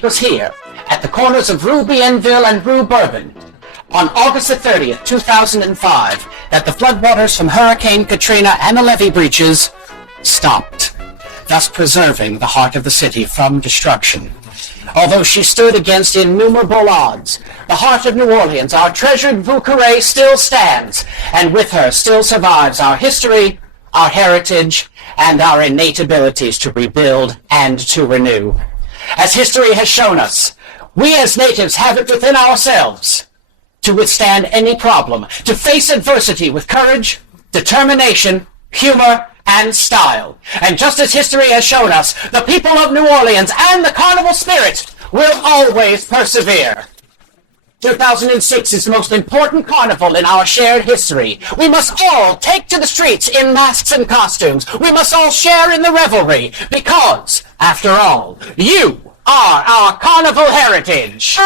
it was here, at the corners of Rue Bienville and Rue Bourbon, on August the 30th, 2005, that the floodwaters from Hurricane Katrina and the levee breaches stopped, thus preserving the heart of the city from destruction. Although she stood against innumerable odds, the heart of New Orleans, our treasured Vieux still stands, and with her still survives our history, our heritage, and our innate abilities to rebuild and to renew. As history has shown us, we as natives have it within ourselves to withstand any problem, to face adversity with courage, determination, humor, and style. And just as history has shown us, the people of New Orleans and the carnival spirit will always persevere. 2006 is the most important carnival in our shared history. We must all take to the streets in masks and costumes. We must all share in the revelry, because, after all, you are our carnival heritage.